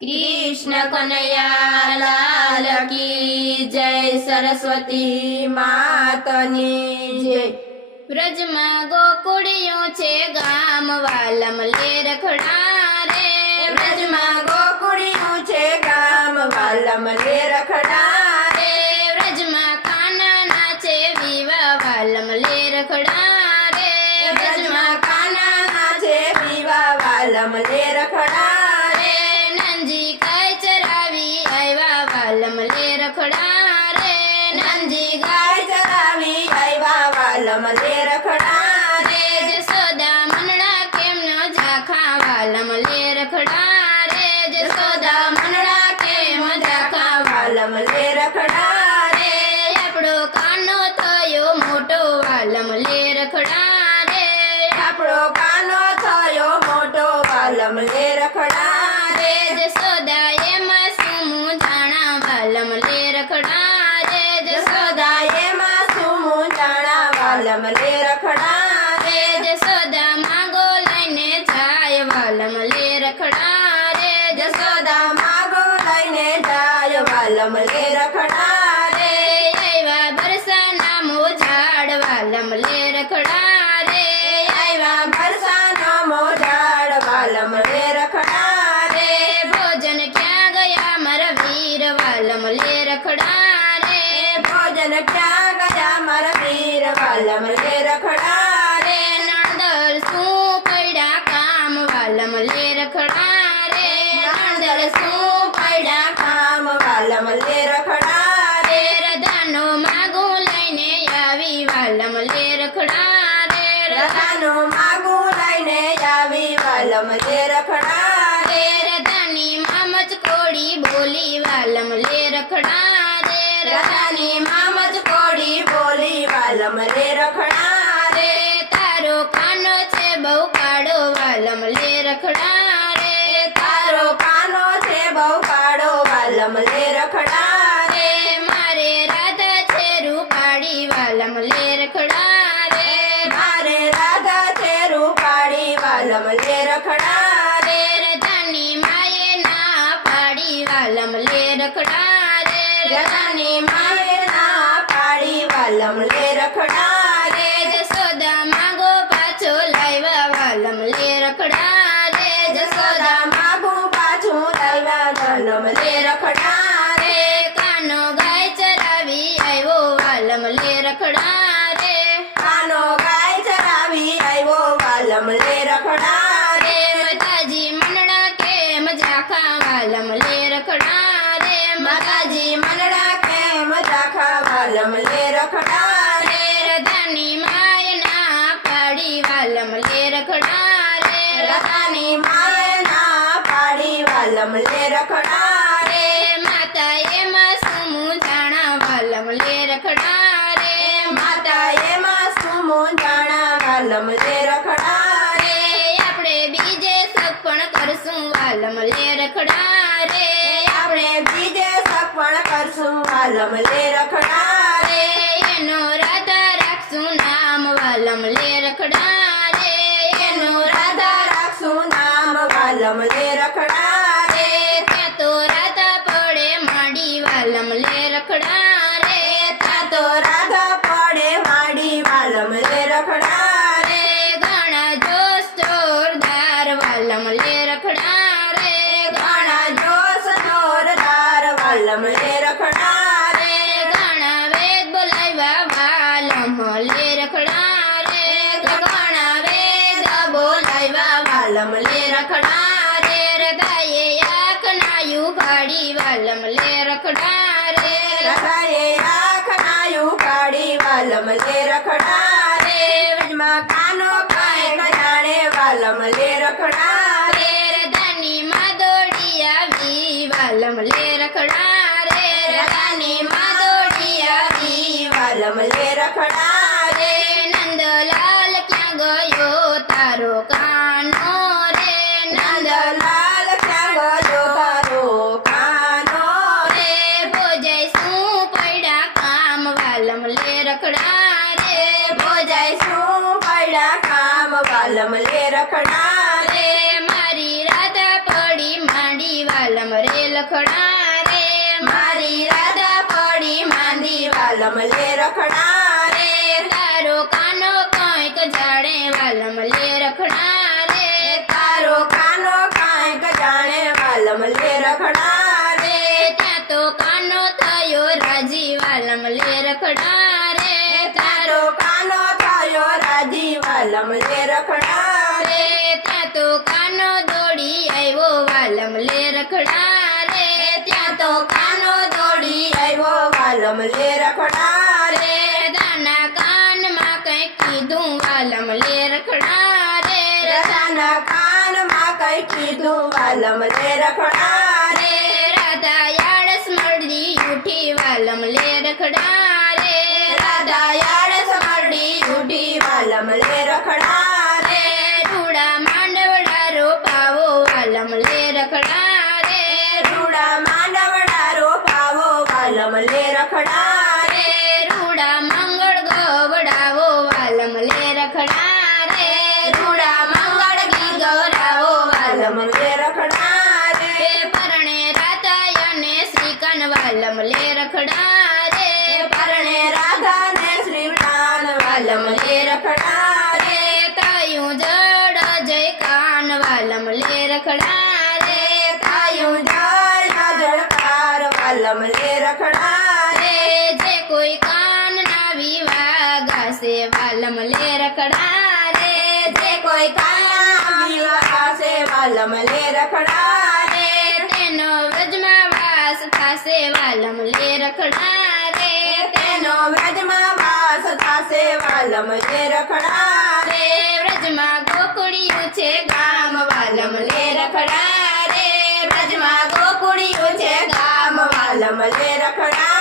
कृष्ण कन्हैया लाल की जय, सरस्वती मातनी जय। ब्रज में गोकुड़ियों छे गाम वालम ले रखड़ा रे, ब्रज में गोकुड़ियों छे गाम वालम ले रखड़ा रे, ब्रज में काना नाचे विवा वालम ले रखड़ा रे, ब्रज में काना नाचे विवा वालम ले रखड़ा रे, नंजी गाय चरावी आयवा वालम ले रखड़ा रे, नंजी गाय चरावी आयवा वालम ले रखड़ा रे, जसोदा मनड़ा केम न झाखा वालम ले रखड़ा रे, जसोदा मनड़ा केम झाखा वालम ले रखड़ा रे, आपड़ो कानो थयो मोटो वालम ले रखड़ा रे, आपड़ो कानो थयो मोटो वालम ले रखड़ा रे, जसोदा एमा सुमु जाणा वालम ले रखड़ा रे, जसोदा एमा सुमु जाणा वालम ले रखड़ा रे, जसोदा मागो लईने जाय वालम ले रखड़ा रे, जसोदा मागो लईने जाय वालम ले रखड़ा रे, आयवा बरसा नामो झाड़ वालम ले रखड़ा रे, आयवा बरसा नामो झाड़ वालम ले रखड़ा रे, भोजन क्या गया मर वीर वालम ले रखड़ा रे, भोजन क्या गया मर वीर वालम ले रखड़ा रे, नंदर सू पड़ा काम वालम ले रखड़ा रे, नंदर सू पड़ा काम वालम ले रखड़ा रे, रदानो मागो लईने आवी वालम ले रखड़ा रे, रदानो मागो लईने आवी वालम ले रखड़ा रे, रदानी मामच कोड़ी बोली वालम ले रखड़ा रे, रदानी मामच कोड़ी बोली वालम ले रखड़ा रे, तारो कानो छे बहु काड़ो वालम ले रखड़ा रे, तारो कानो छे बहु काड़ो वालम ले रखड़ा रे, मारे राधा छे रूपाड़ी वालम ले रखड़ा रे, मारे राधा छे रूपाड़ी वालम ले रखड़ा रे, रदानी माये ना पाड़ी वालम ले रखड़ा रे, रदानी माये ना पाड़ी वालम ले रखड़ा रे, जसोदा मागो पाछो लायवा वालम ले रखड़ा रे, जसोदा मागो पाछो लायवा वालम ले रखड़ा रे, कानो गाय चरावी आयवो वालम ले रखड़ा रे, कानो गाय चरावी आयवो वालम ले रखड़ा रे, माताजी मनड़ा के मजाखा वालम ले रखड़ा रे, माताजी मनड़ा के मजाखा वालम ले रखड़ा रे, रदानी माय ना पाड़ी वालम ले रखड़ा रे, रदानी माय ना पाड़ी वालम ले रखड़ा रे, माता एमा सुमु जाणा वालम ले रखड़ा रे, माता एमा सुमु जाणा वालम ले रखड़ा रे, आपणे बीजे सपण करसुं वालम ले रखड़ा रे, आपणे बीजे सपण करसुं वालम ले रखड़ा रे, एनो राधा राखसुं नाम वालम ले रखड़ा रे, एनो राधा राखसुं नाम वालम ले रखड़ा रे, ત્યાં તો રાધા પડે માડી વાલમ ले रखड़ा रे, ત્યાં તો રાધા પડે માડી વાલમ ले रखड़ा रे, ઘણા જોશ જોરદાર વાલમ ले रखड़ा रे, ઘણા જોશ જોરદાર વાલમ ले रखड़ा रे, ઘણા વેદ બોલાવ્યા વાલમ ले रखड़ा रे, ઘણા વેદ બોલાવ્યા વાલમ ले रखड़ा रे, હૃદયે આંખનાયું ભાડી વાલમ ले रखड़ा रे, હૃદયે આંખનાયું ભાડી વાલમ ले रखड़ा रे, વજમાં કાનો કાય જાણે વાલમ ले रखड़ा रे, રદાની માં દોડી આવી વાલમ ले रखड़ा रे, રદાની માં દોડી આવી વાલમ ले रखड़ा रे, નંદલાલ ક્યાં ગયો તારો કાનો રે, નંદલાલ ક્યાં ગયો તારો કાનો રે, ભોજાય શું પડ્યા કામ વાલમ ले रखड़ा रे, ભોજાય શું પડ્યા કામ વાલમ ले रखड़ा रे, મારી રાધા પડી માંડી વાલમ રખડા રે મારી રાધા પડી માંદી વાલમ લે રખડા રે તારો કાનો કંઈક જાણે વાલમ લે રખડા રે તારો કાનો કાંઈક જાણે વાલમ લે રખડા રે ત્યાં તો કાનો થયો રાજી વાલમ લે રખડા રે તારો કાનો થયો રાજી વાલમ લે રખડા રે ત્યાં તો કાનો દોડી આવ્યો વાલમ લે રખડા રે ત્યાં તો કાનો દોડી આવ્યો વાલમ લે રખડા રે દાના કાનમાં કંઈક કીધું વાલમ લે રખડા રે રાધાના કાનમાં કઈ કીધું વાલમ લે રખડા રે રાધા યાળસ મળી ઉઠી વાલમ લે રખડા રે રાધા યાળસ મરડી ઉઠી વાલમ લે રખડા રે રૂડા માંડવડા રોપાવો વાલમ લે રખડા રે રૂડા માંડવડા રોપાવો વાલમ લે રખડા રે રૂડા મંગળ ગવડાવો વાલમ લે રખડા રે રૂડા મંગળ ગી ગૌરાવો વાલમ લે રખડા રે પરણે રાધા અને શ્રીકાન વાલમ લે રખડા રે પરણે રાધા ને શ્રીકાન વાલમ લે રખડા રે તાયું જડ જય કાન વાલમ લે રખડા રે તાયું જય જળકાર વાલમ લે રખડા રે જે કોઈ કાન ના વિવાહ ગાશે વાલમ લે રખડા રે જે કોઈ કાના વિવાસે વાલમ લે રખડા રે તેનો વ્રજમાં વાસ થાશે વાલમ લે રખડા રે તેનો વ્રજમાં વાસ થાશે વાલમ લે રખડા રે વ્રજમાં ગોકુળિયું છે ગામ વાલમ લે રખડા રે વ્રજમાં ગોકુળિયું છે ગામ વાલમ લે રખડા